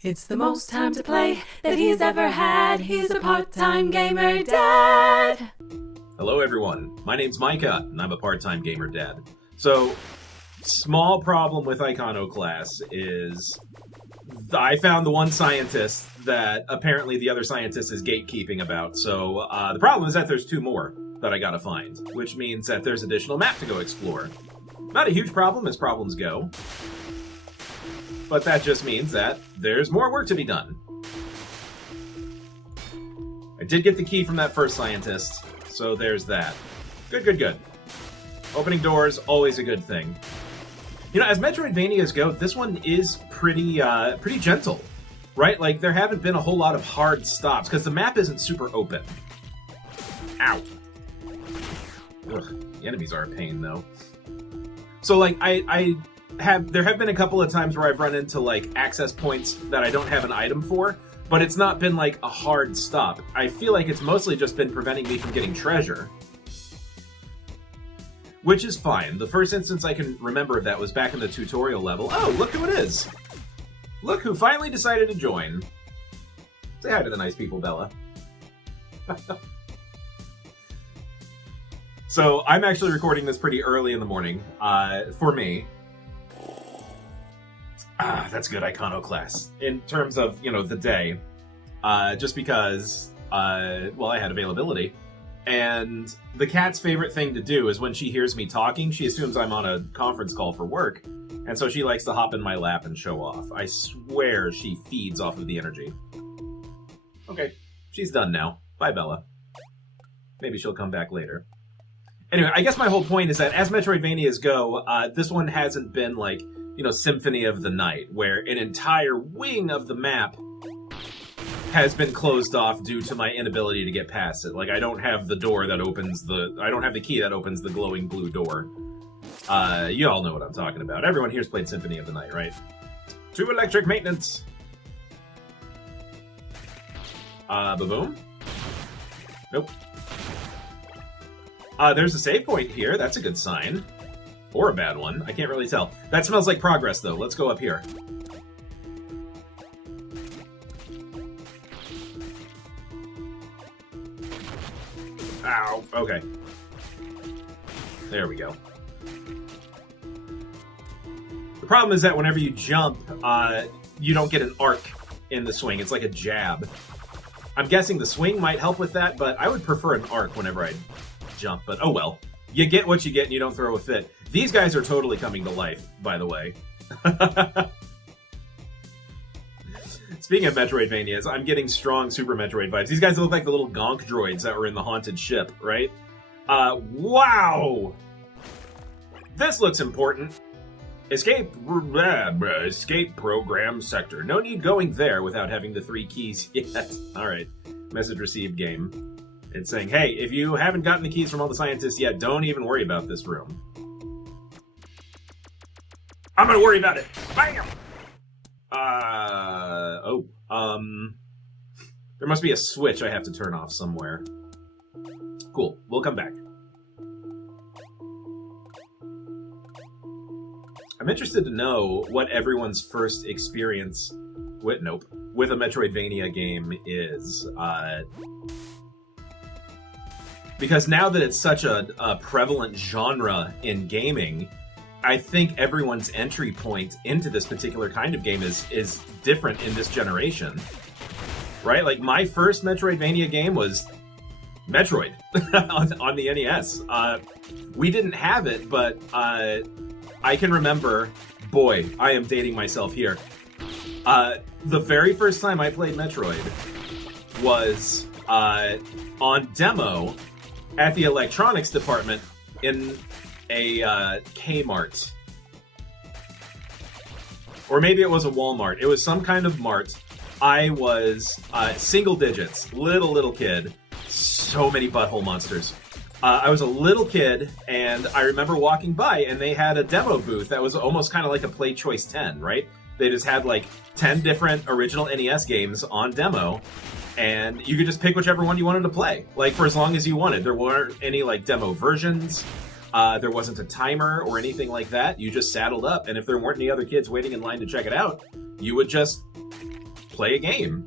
It's the most time to play that he's ever had. He's a part-time gamer dad. Hello everyone, my name's Micah, and I'm a part-time gamer dad. So, small problem with Iconoclasts is I found the one scientist that apparently the other scientist is gatekeeping about. So, the problem is that there's two more that I gotta find, which means that there's additional map to go explore. Not a huge problem as problems go, but that just means that there's more work to be done. I did get the key from that first scientist, so there's that. Good. Opening doors, always a good thing. You know, as Metroidvanias go, this one is pretty gentle, right? Like, there haven't been a whole lot of hard stops, because the map isn't super open. Ow. Ugh, the enemies are a pain, though. So, like, there have been a couple of times where I've run into, like, access points that I don't have an item for, but it's not been, like, a hard stop. I feel like it's mostly just been preventing me from getting treasure. Which is fine. The first instance I can remember of that was back in the tutorial level. Oh, look who it is! Look who finally decided to join. Say hi to the nice people, Bella. So, I'm actually recording this pretty early in the morning, for me. That's good, Iconoclasts. In terms of, you know, the day. Just because, well, I had availability. And the cat's favorite thing to do is when she hears me talking, she assumes I'm on a conference call for work. And so she likes to hop in my lap and show off. I swear she feeds off of the energy. Okay, she's done now. Bye, Bella. Maybe she'll come back later. Anyway, I guess my whole point is that as Metroidvanias go, this one hasn't been like, you know, Symphony of the Night, where an entire wing of the map has been closed off due to my inability to get past it. Like, I don't have the door that opens I don't have the key that opens the glowing blue door. You all know what I'm talking about. Everyone here's played Symphony of the Night, right? To electric maintenance! Ba-boom? Nope. There's a save point here. That's a good sign. Or a bad one. I can't really tell. That smells like progress, though. Let's go up here. Ow. Okay. There we go. The problem is that whenever you jump, you don't get an arc in the swing. It's like a jab. I'm guessing the swing might help with that, but I would prefer an arc whenever I jump. But oh well. You get what you get and you don't throw a fit. These guys are totally coming to life, by the way. Speaking of Metroidvanias, I'm getting strong Super Metroid vibes. These guys look like the little gonk droids that were in the haunted ship, right? Wow! This looks important. Escape program sector. No need going there without having the 3 keys yet. Alright. Message received, game. It's saying, hey, if you haven't gotten the keys from all the scientists yet, don't even worry about this room. I'm gonna worry about it. Bam! There must be a switch I have to turn off somewhere. Cool, we'll come back. I'm interested to know what everyone's first experience with a Metroidvania game is. Because now that it's such a prevalent genre in gaming, I think everyone's entry point into this particular kind of game is different in this generation. Right? Like, my first Metroidvania game was Metroid on the NES. We didn't have it, but I can remember, boy, I am dating myself here. The very first time I played Metroid was on demo at the electronics department in a Kmart. Or maybe it was a Walmart. It was some kind of mart. I was single digits, little kid. So many butthole monsters. I was a little kid, and I remember walking by, and they had a demo booth that was almost kind of like a Play Choice 10, right? They just had like 10 different original NES games on demo, and you could just pick whichever one you wanted to play, like, for as long as you wanted. There weren't any, like, demo versions. There wasn't a timer or anything like that. You just saddled up, and if there weren't any other kids waiting in line to check it out, you would just play a game.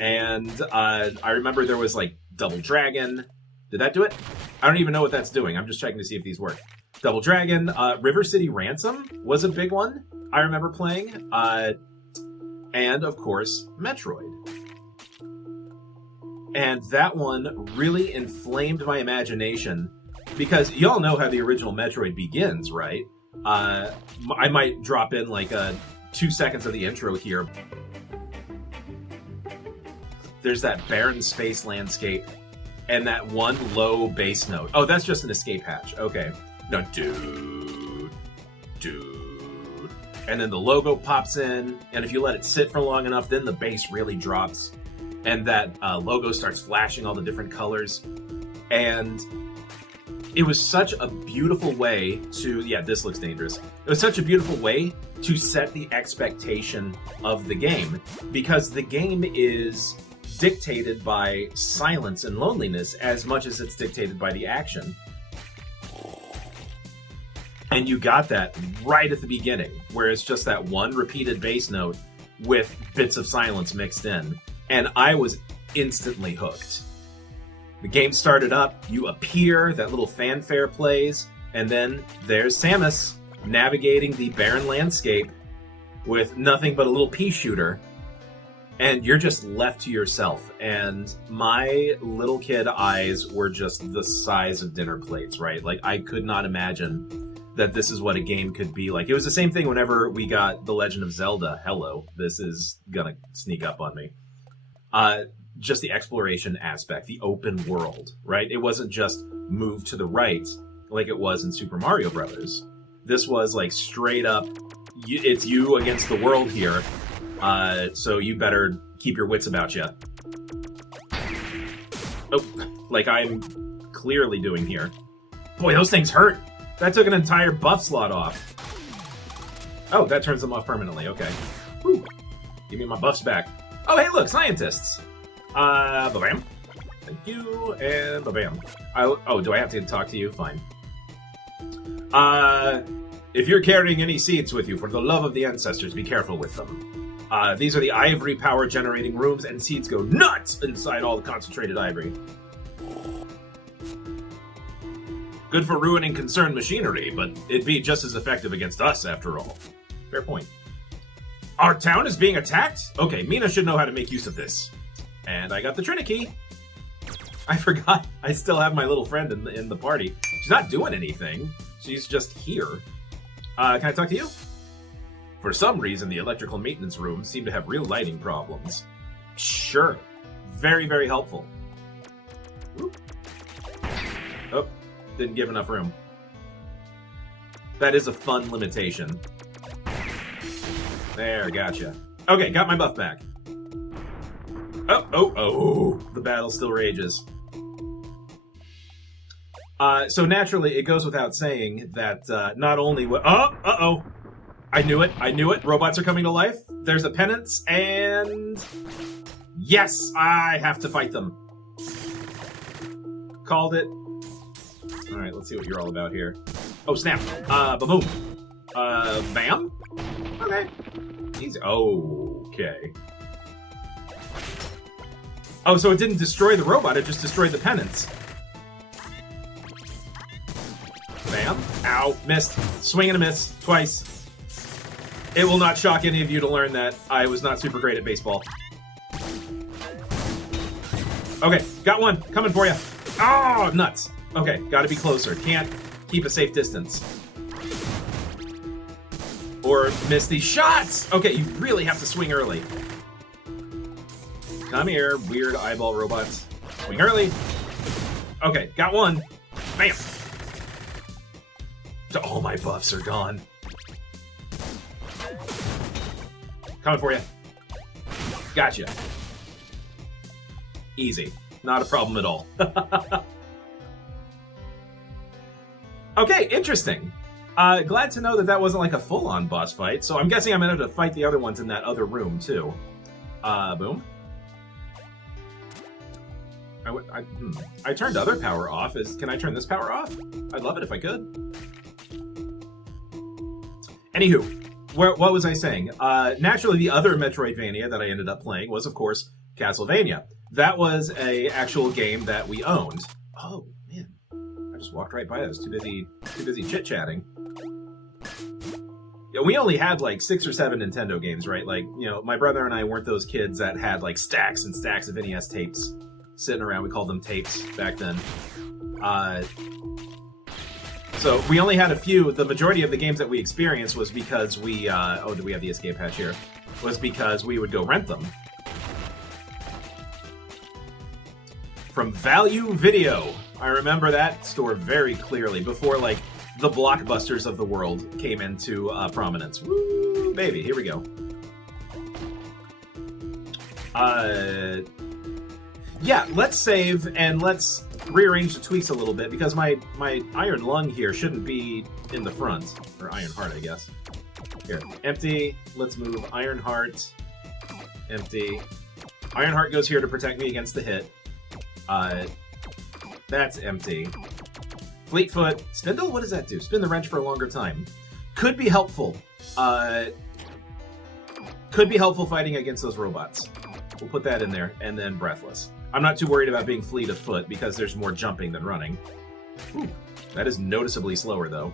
And I remember there was like Double Dragon. Did that do it? I don't even know what that's doing. I'm just checking to see if these work. Double Dragon, River City Ransom was a big one I remember playing. And of course, Metroid. And that one really inflamed my imagination because y'all know how the original Metroid begins, right? I might drop in like 2 seconds of the intro here. There's that barren space landscape and that one low bass note. Oh, that's just an escape hatch. Okay. No, dude. And then the logo pops in, and if you let it sit for long enough, then the bass really drops, and that logo starts flashing all the different colors. And it was such a beautiful way to... Yeah, this looks dangerous. It was such a beautiful way to set the expectation of the game, because the game is dictated by silence and loneliness as much as it's dictated by the action. And you got that right at the beginning, where it's just that one repeated bass note with bits of silence mixed in. And I was instantly hooked. The game started up, you appear, that little fanfare plays, and then there's Samus navigating the barren landscape with nothing but a little pea shooter. And you're just left to yourself. And my little kid eyes were just the size of dinner plates, right? Like, I could not imagine that this is what a game could be like. It was the same thing whenever we got The Legend of Zelda. Hello, this is gonna sneak up on me. Just the exploration aspect, the open world, right? It wasn't just move to the right like it was in Super Mario Brothers. This was like straight up, it's you against the world here. So you better keep your wits about you. Oh, like I'm clearly doing here. Boy, those things hurt. That took an entire buff slot off. Oh, that turns them off permanently. Okay. Whew. Give me my buffs back. Oh, hey, look, scientists. Ba-bam. Thank you, and ba-bam. Oh, do I have to talk to you? Fine. If you're carrying any seeds with you, for the love of the ancestors, be careful with them. These are the ivory power generating rooms, and seeds go nuts inside all the concentrated ivory. Good for ruining concerned machinery, but it'd be just as effective against us, after all. Fair point. Our town is being attacked? Okay, Mina should know how to make use of this. And I got the Trinikey. I forgot. I still have my little friend in the party. She's not doing anything. She's just here. Can I talk to you? For some reason, the electrical maintenance rooms seem to have real lighting problems. Sure. Very, very helpful. Whoop. Oh. Didn't give enough room. That is a fun limitation. There, gotcha. Okay, got my buff back. Oh, the battle still rages. So naturally, it goes without saying that not only... I knew it. Robots are coming to life. There's a penance, and... Yes, I have to fight them. Called it. Alright, let's see what you're all about here. Oh, snap. Ba-boom. Bam? Okay. Easy. Okay. Oh, so it didn't destroy the robot, it just destroyed the penance. Bam. Ow. Missed. Swing and a miss. Twice. It will not shock any of you to learn that I was not super great at baseball. Okay, got one. Coming for you. Oh, nuts. Okay, gotta be closer. Can't keep a safe distance. Or miss these shots! Okay, you really have to swing early. Come here, weird eyeball robots. Swing early. Okay, got one. Bam! All my buffs are gone. Coming for you. Gotcha. Easy. Not a problem at all. Okay, interesting. Glad to know that that wasn't like a full-on boss fight, so I'm guessing I'm gonna have to fight the other ones in that other room, too. Boom. I turned other power off. Can I turn this power off? I'd love it if I could. Anywho, what was I saying? Naturally, the other Metroidvania that I ended up playing was, of course, Castlevania. That was a actual game that we owned. Oh man, I just walked right by that. I was too busy chit-chatting. Yeah, we only had like 6 or 7 Nintendo games, right? Like, you know, my brother and I weren't those kids that had like stacks and stacks of NES tapes sitting around. We called them tapes back then. So we only had a few. The majority of the games that we experienced was because we... oh, do we have the escape hatch here? Was because we would go rent them. From Value Video. I remember that store very clearly before, like, the Blockbusters of the world came into prominence. Woo, baby, here we go. Yeah, let's save and let's rearrange the tweaks a little bit because my Iron Lung here shouldn't be in the front. Or Iron Heart, I guess. Here, empty. Let's move Iron Heart. Empty. Iron Heart goes here to protect me against the hit. That's empty. Fleetfoot. Spindle? What does that do? Spin the wrench for a longer time. Could be helpful. Could be helpful fighting against those robots. We'll put that in there. And then Breathless. I'm not too worried about being fleet of foot because there's more jumping than running. Ooh, that is noticeably slower, though.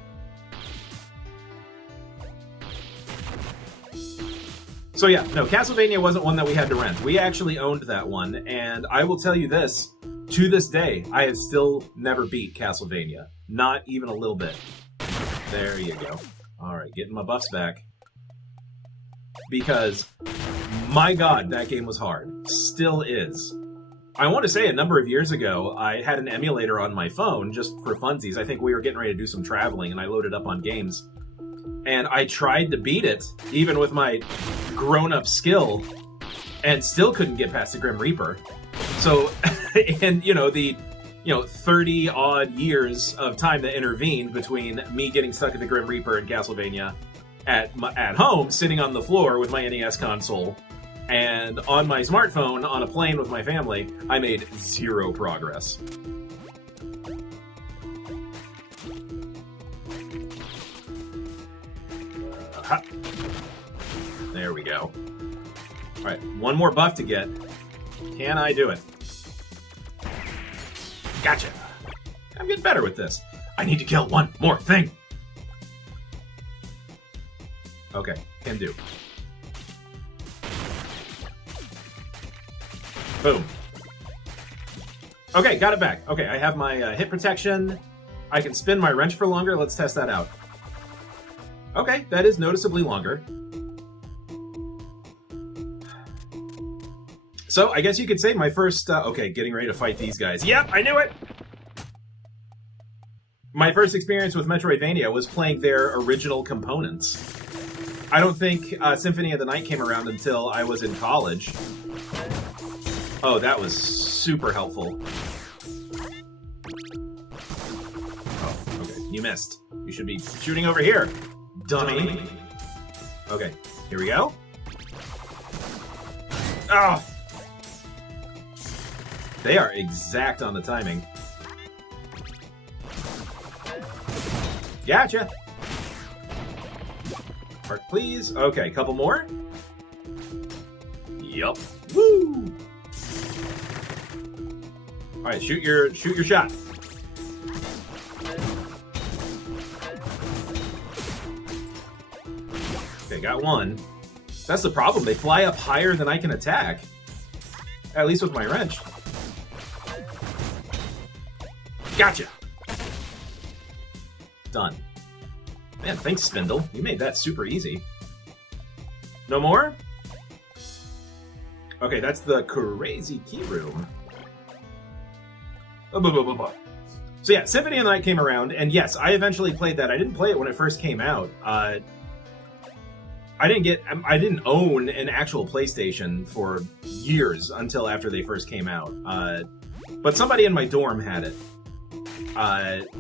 So yeah, no, Castlevania wasn't one that we had to rent. We actually owned that one, and I will tell you this. To this day, I have still never beat Castlevania. Not even a little bit. There you go. Alright, getting my buffs back. Because, my god, that game was hard. Still is. I want to say a number of years ago, I had an emulator on my phone, just for funsies. I think we were getting ready to do some traveling, and I loaded up on games. And I tried to beat it, even with my grown-up skill, and still couldn't get past the Grim Reaper. So, and, you know, the 30-odd years of time that intervened between me getting stuck at the Grim Reaper and Castlevania at home, sitting on the floor with my NES console, and on my smartphone on a plane with my family, I made zero progress. There we go. Alright, one more buff to get. Can I do it? Gotcha. I'm getting better with this. I need to kill one more thing. Okay, can do. Boom. Okay, got it back. Okay, I have my hit protection. I can spin my wrench for longer. Let's test that out. Okay, that is noticeably longer. So, I guess you could say my first... okay, getting ready to fight these guys. Yep, I knew it! My first experience with Metroidvania was playing their original components. I don't think Symphony of the Night came around until I was in college. Oh, that was super helpful. Oh, okay, you missed. You should be shooting over here, dummy. Okay, here we go. Oh! They are exact on the timing. Gotcha! Heart, please. Okay, couple more. Yup. Woo! Alright, shoot your shot. Okay, got one. That's the problem. They fly up higher than I can attack. At least with my wrench. Gotcha! Done. Man, thanks, Spindle. You made that super easy. No more? Okay, that's the crazy key room. So yeah, Symphony of the Night came around, and yes, I eventually played that. I didn't play it when it first came out. I didn't own an actual PlayStation for years until after they first came out. But somebody in my dorm had it.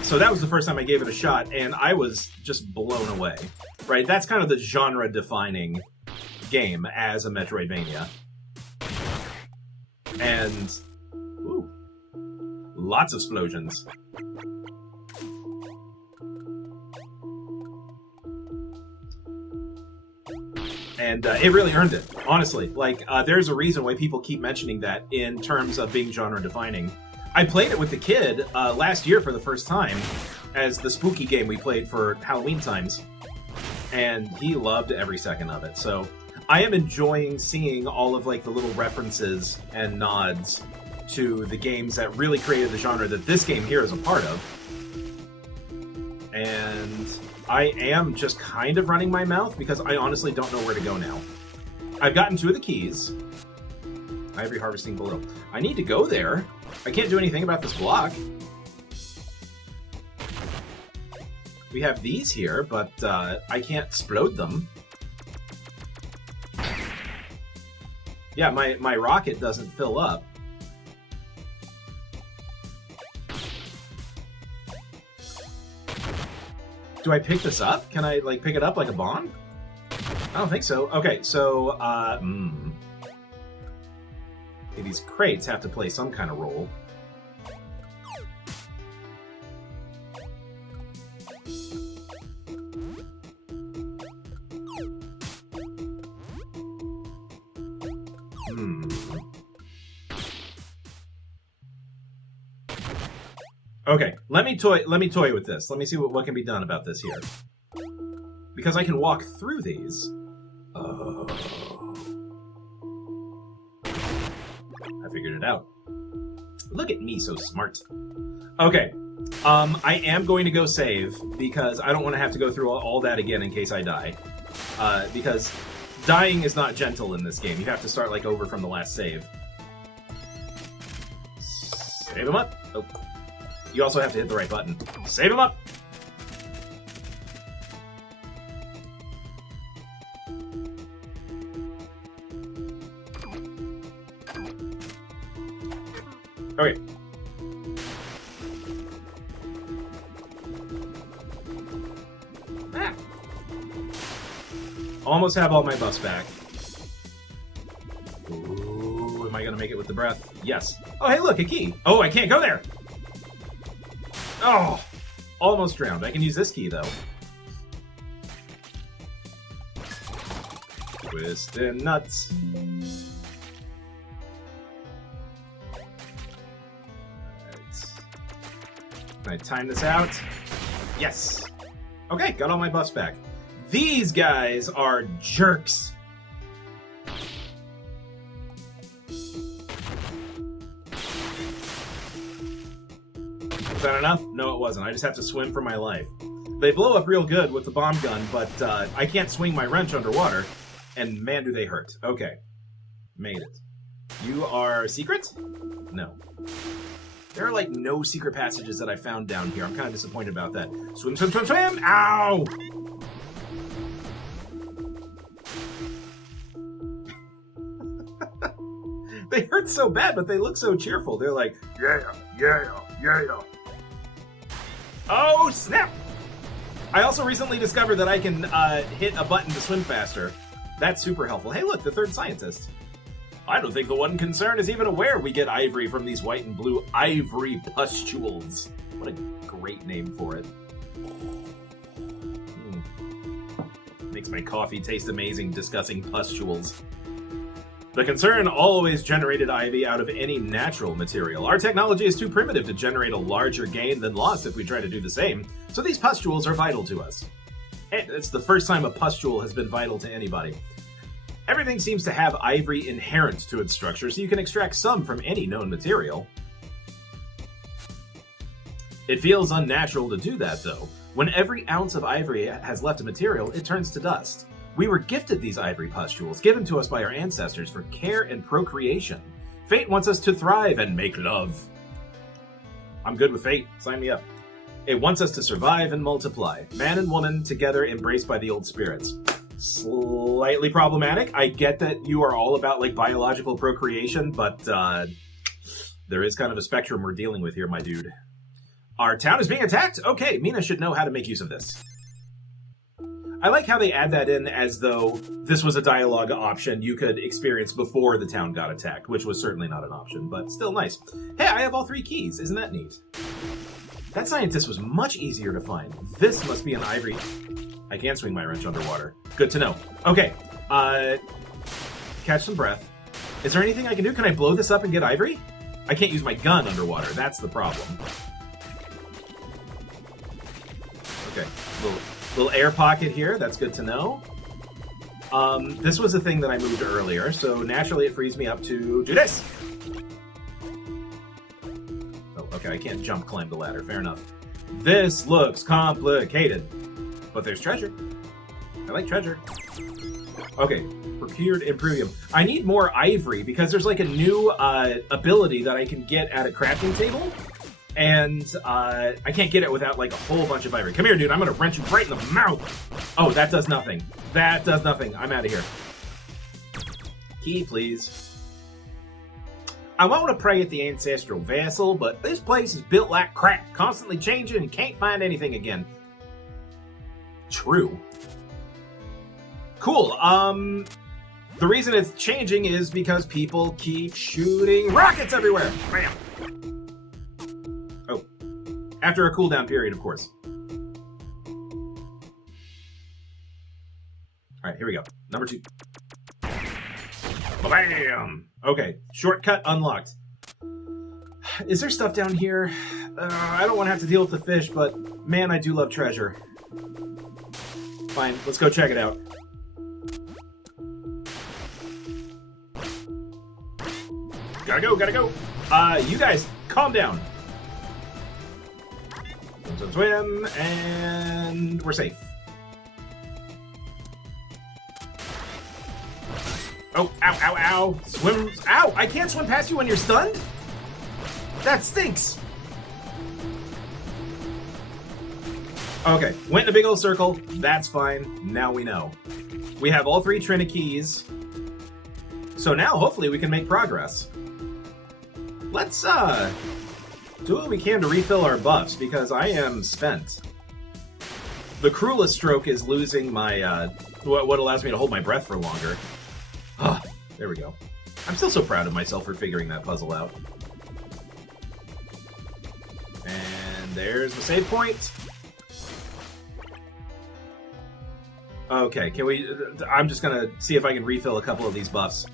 So that was the first time I gave it a shot, and I was just blown away. Right? That's kind of the genre-defining game as a Metroidvania. And... ooh. Lots of explosions. And it really earned it, honestly. Like, there's a reason why people keep mentioning that in terms of being genre-defining. I played it with the kid last year for the first time as the spooky game we played for Halloween times, and he loved every second of it. So I am enjoying seeing all of like the little references and nods to the games that really created the genre that this game here is a part of. And I am just kind of running my mouth because I honestly don't know where to go now. I've gotten 2 of the keys. Ivory harvesting below. I need to go there. I can't do anything about this block. We have these here, but I can't explode them. Yeah, my rocket doesn't fill up. Do I pick this up? Can I, like, pick it up like a bomb? I don't think so. Okay, so, okay, these crates have to play some kind of role. Okay, let me toy with this. Let me see what can be done about this here. Because I can walk through these. Oh. I figured it out. Look at me, so smart. Okay, I am going to go save because I don't want to have to go through all that again in case I die. Because dying is not gentle in this game. You have to start like over from the last save. Save him up. Oh. You also have to hit the right button. Save him up! Okay. Ah. Almost have all my buffs back. Ooh, am I gonna make it with the breath? Yes. Oh, hey, look, a key. Oh, I can't go there! Oh, almost drowned. I can use this key, though. Twistin' nuts. Alright. Can I time this out? Yes. Okay, got all my buffs back. These guys are jerks. Was that enough? No, it wasn't. I just have to swim for my life. They blow up real good with the bomb gun, but I can't swing my wrench underwater, and man, do they hurt. Okay. Made it. You are secret? No. There are, like, no secret passages that I found down here. I'm kind of disappointed about that. Swim, swim, swim, swim! Ow! They hurt so bad, but they look so cheerful. They're like, yeah, yeah, yeah. Oh, snap! I also recently discovered that I can hit a button to swim faster. That's super helpful. Hey, look, the third scientist. I don't think the one concerned is even aware we get ivory from these white and blue ivory pustules. What a great name for it. Makes my coffee taste amazing discussing pustules. The concern always generated ivy out of any natural material. Our technology is too primitive to generate a larger gain than loss if we try to do the same, so these pustules are vital to us. It's the first time a pustule has been vital to anybody. Everything seems to have ivory inherent to its structure, so you can extract some from any known material. It feels unnatural to do that, though. When every ounce of ivory has left a material, it turns to dust. We were gifted these ivory pustules, given to us by our ancestors for care and procreation. Fate wants us to thrive and make love. I'm good with fate. Sign me up. It wants us to survive and multiply. Man and woman together embraced by the old spirits. Slightly problematic. I get that you are all about, like, biological procreation, but there is kind of a spectrum we're dealing with here, my dude. Our town is being attacked? Okay, Mina should know how to make use of this. I like how they add that in as though this was a dialogue option you could experience before the town got attacked, which was certainly not an option, but still nice. Hey, I have all 3 keys. Isn't that neat? That scientist was much easier to find. This must be an ivory... I can swing my wrench underwater. Good to know. Okay, Catch some breath. Is there anything I can do? Can I blow this up and get ivory? I can't use my gun underwater. That's the problem. Okay, little air pocket here. That's good to know. This was a thing that I moved earlier, so naturally it frees me up to do this. Oh, okay, I can't jump climb the ladder. Fair enough. This looks complicated, but there's treasure. I like treasure. Okay, procured imperium. I need more ivory because there's like a new ability that I can get at a crafting table, and I can't get it without like a whole bunch of ivory. Come here, dude. I'm gonna wrench you right in the mouth. Oh, that does nothing. That does nothing. I'm out of here. Key, please. I want to pray at the ancestral vessel, but this place is built like crap, constantly changing and can't find anything again. True. Cool. The reason it's changing is because people keep shooting rockets everywhere. Bam. Oh. After a cooldown period, of course. Alright, here we go. Number 2. Bam! Okay, shortcut unlocked. Is there stuff down here? I don't want to have to deal with the fish, but man, I do love treasure. Fine, let's go check it out. Gotta go. You guys, calm down. Swim, and we're safe. Oh, ow. Swim. Ow, I can't swim past you when you're stunned? That stinks. Okay, went in a big old circle. That's fine. Now we know. We have all 3 Trinity keys. So now, hopefully, we can make progress. Let's, do what we can to refill our buffs, because I am spent. The cruelest stroke is losing my, what allows me to hold my breath for longer. Ah, there we go. I'm still so proud of myself for figuring that puzzle out. And there's the save point. Okay, can we... I'm just gonna see if I can refill a couple of these buffs.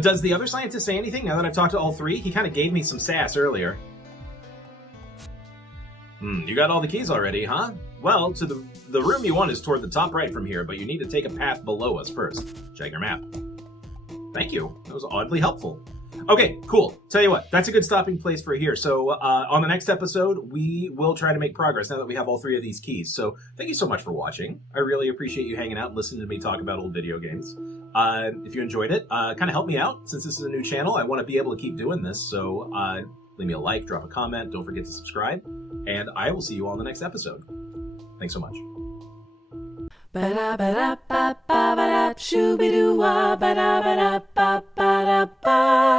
Does the other scientist say anything now that I've talked to all 3? He kind of gave me some sass earlier. You got all the keys already, huh? Well, to the room you want is toward the top right from here, but you need to take a path below us first. Check your map. Thank you. That was oddly helpful. Okay, cool. Tell you what, that's a good stopping place for here. So on the next episode, we will try to make progress now that we have all 3 of these keys. So thank you so much for watching. I really appreciate you hanging out and listening to me talk about old video games. If you enjoyed it, kind of help me out. Since this is a new channel, I want to be able to keep doing this. So leave me a like, drop a comment, don't forget to subscribe, and I will see you all in the next episode. Thanks so much. Ba-da-ba-da-ba-ba-ba-da, shoo-be-doo-wah, ba-da-ba-da-ba-ba-da-ba.